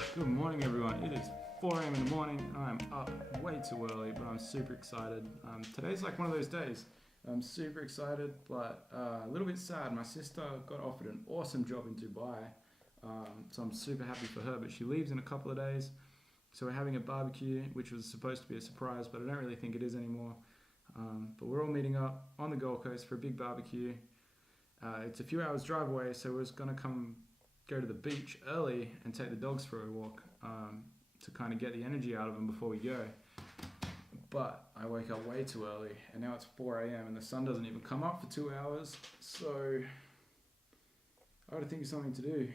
Good morning everyone, it is 4 a.m. in the morning. I'm up way too early, but I'm super excited. Today's like one of those days. I'm super excited, but a little bit sad. My sister got offered an awesome job in Dubai, so I'm super happy for her, but she leaves in a couple of days. So we're having a barbecue, which was supposed to be a surprise, but I don't really think it is anymore. But we're all meeting up on the Gold Coast for a big barbecue. It's a few hours drive away, so we're just gonna go to the beach early and take the dogs for a walk to kind of get the energy out of them before we go. But I wake up way too early, and now it's 4 a.m. and the sun doesn't even come up for 2 hours, so I gotta think of something to do.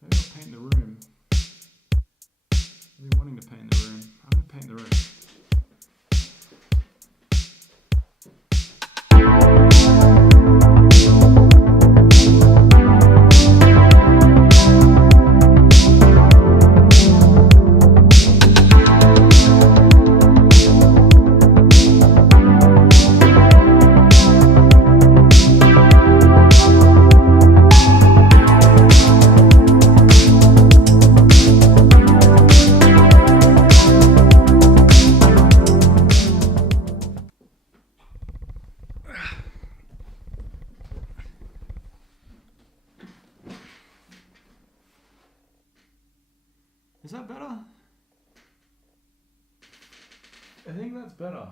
Maybe I'll paint the room. I've been wanting to paint the room. I'm gonna paint the room. Is that better? I think that's better.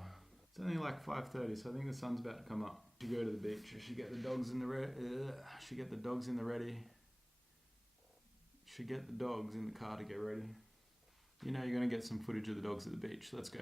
It's only like 5:30, so I think the sun's about to come up. Should go to the beach. Should get the dogs in the should get the dogs in the ready. Should get the dogs in the car to get ready. You know you're gonna get some footage of the dogs at the beach. Let's go.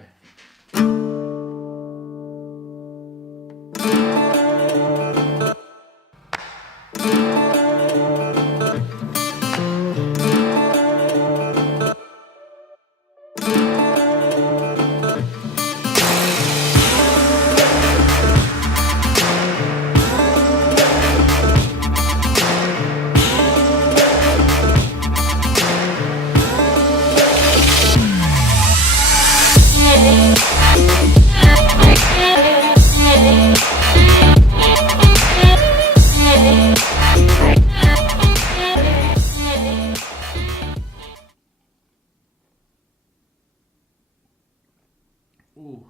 Ooh.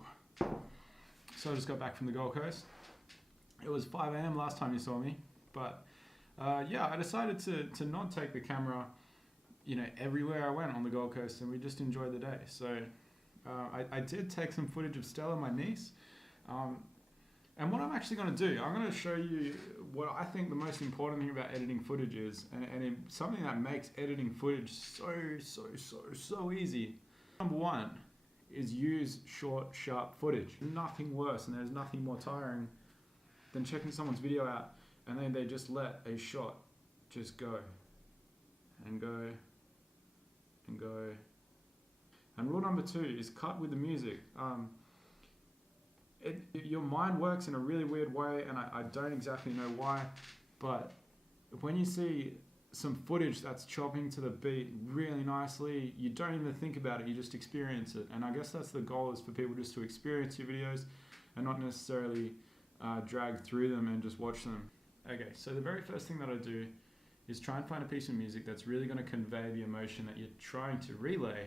So I just got back from the Gold Coast. It was 5 a.m. last time you saw me, but yeah, I decided to not take the camera, everywhere I went on the Gold Coast, and we just enjoyed the day. So I did take some footage of Stella, my niece, and what I'm actually going to do, I'm going to show you what I think the most important thing about editing footage is, and something that makes editing footage so easy. Number one is use short, sharp footage. Nothing worse, and there's nothing more tiring than checking someone's video out and then they just let a shot just go and go and go. And rule number two is cut with the music. Your mind works in a really weird way, and I don't exactly know why, but when you see some footage that's chopping to the beat really nicely, you don't even think about it, you just experience it. And I guess that's the goal, is for people just to experience your videos and not necessarily drag through them and just watch them. Okay, so the very first thing that I do is try and find a piece of music that's really going to convey the emotion that you're trying to relay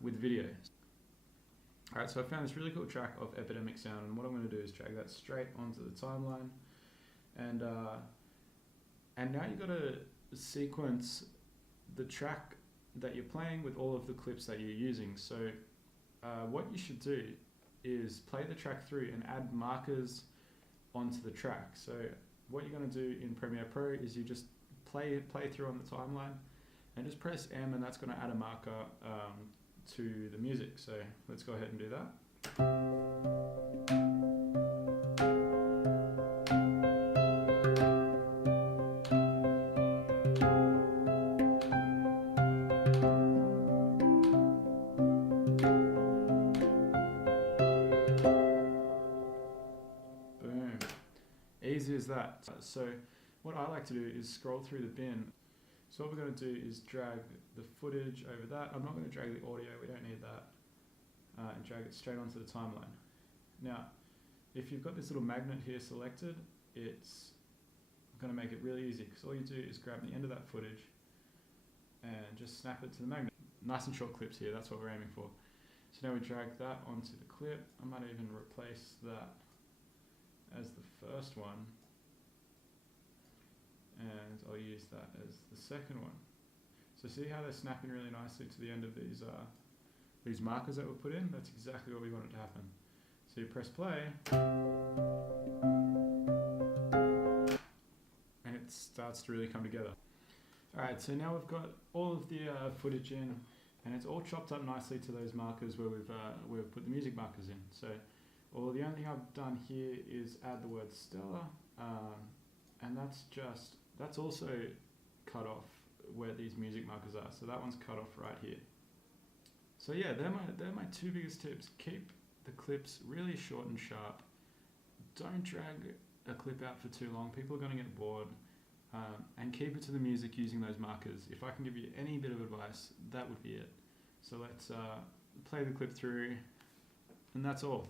with video. Alright, so I found this really cool track of Epidemic Sound, and what I'm going to do is drag that straight onto the timeline, and now you've got to sequence the track that you're playing with all of the clips that you're using. So what you should do is play the track through and add markers onto the track. So what you're going to do in Premiere Pro is you just play through on the timeline and just press M, and that's going to add a marker to the music. So let's go ahead and do that. Easy as that. So what I like to do is scroll through the bin. So what we're going to do is drag the footage over that. I'm not going to drag the audio, we don't need that. And drag it straight onto the timeline. Now, if you've got this little magnet here selected, it's going to make it really easy, because all you do is grab the end of that footage and just snap it to the magnet. Nice and short clips here, that's what we're aiming for. So now we drag that onto the clip. I might even replace that as the first one, and I'll use that as the second one. So see how they're snapping really nicely to the end of these markers that were put in? That's exactly what we want it to happen. So you press play, and it starts to really come together. Alright, so now we've got all of the footage in, and it's all chopped up nicely to those markers where we've put the music markers in. So the only thing I've done here is add the word Stella, and that's also cut off where these music markers are. So that one's cut off right here. So yeah, they're my two biggest tips. Keep the clips really short and sharp. Don't drag a clip out for too long. People are going to get bored. And keep it to the music using those markers. If I can give you any bit of advice, that would be it. So let's play the clip through, and that's all.